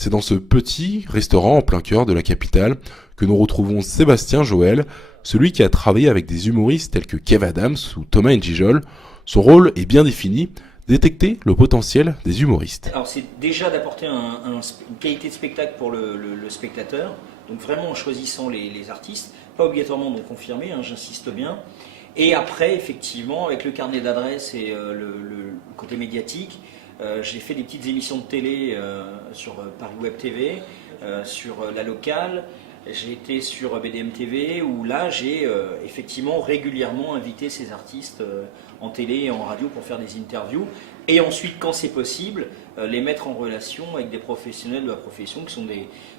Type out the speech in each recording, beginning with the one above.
C'est dans ce petit restaurant en plein cœur de la capitale que nous retrouvons Sébastien Joël, celui qui a travaillé avec des humoristes tels que Kev Adams ou Thomas N'Gijol. Son rôle est bien défini, détecter le potentiel des humoristes. Alors c'est déjà d'apporter une qualité de spectacle pour le spectateur, donc vraiment en choisissant les artistes, pas obligatoirement donc confirmés, j'insiste bien. Et après, effectivement, avec le carnet d'adresses et le côté médiatique, j'ai fait des petites émissions de télé sur Paris Web TV, sur la locale. J'ai été sur BDM TV où là j'ai effectivement régulièrement invité ces artistes en télé et en radio pour faire des interviews et ensuite quand c'est possible les mettre en relation avec des professionnels de la profession qui sont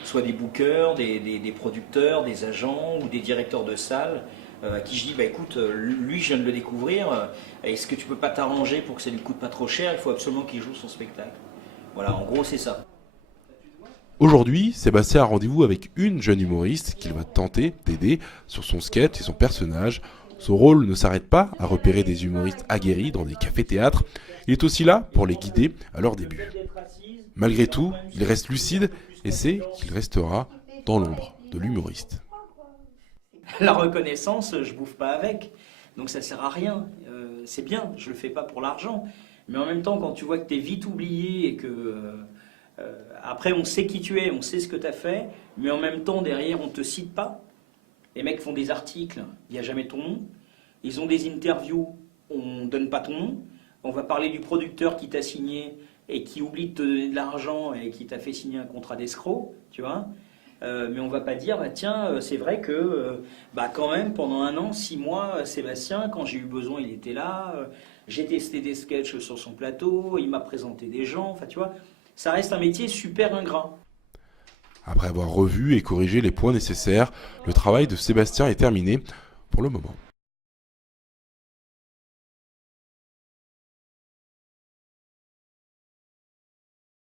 soit des bookers, des producteurs, des agents ou des directeurs de salles à qui je dis bah écoute lui je viens de le découvrir, est-ce que tu peux pas t'arranger pour que ça lui coûte pas trop cher, il faut absolument qu'il joue son spectacle. Voilà, en gros c'est ça. Aujourd'hui, Sébastien a rendez-vous avec une jeune humoriste qu'il va tenter d'aider sur son sketch et son personnage. Son rôle ne s'arrête pas à repérer des humoristes aguerris dans des cafés-théâtres. Il est aussi là pour les guider à leur début. Malgré tout, il reste lucide et sait qu'il restera dans l'ombre de l'humoriste. La reconnaissance, je bouffe pas avec, donc ça sert à rien. C'est bien, je le fais pas pour l'argent, mais en même temps, quand tu vois que tu es vite oublié et que après on sait qui tu es, on sait ce que tu as fait, mais en même temps derrière on te cite pas. Les mecs font des articles, il n'y a jamais ton nom. Ils ont des interviews, on donne pas ton nom. On va parler du producteur qui t'a signé et qui oublie de te donner de l'argent et qui t'a fait signer un contrat d'escroc, tu vois. Mais on va pas dire, bah tiens, c'est vrai que quand même pendant 1 an, 6 mois, Sébastien, quand j'ai eu besoin, il était là. J'ai testé des sketchs sur son plateau, il m'a présenté des gens, enfin tu vois. Ça reste un métier super ingrat. Après avoir revu et corrigé les points nécessaires, le travail de Sébastien est terminé pour le moment.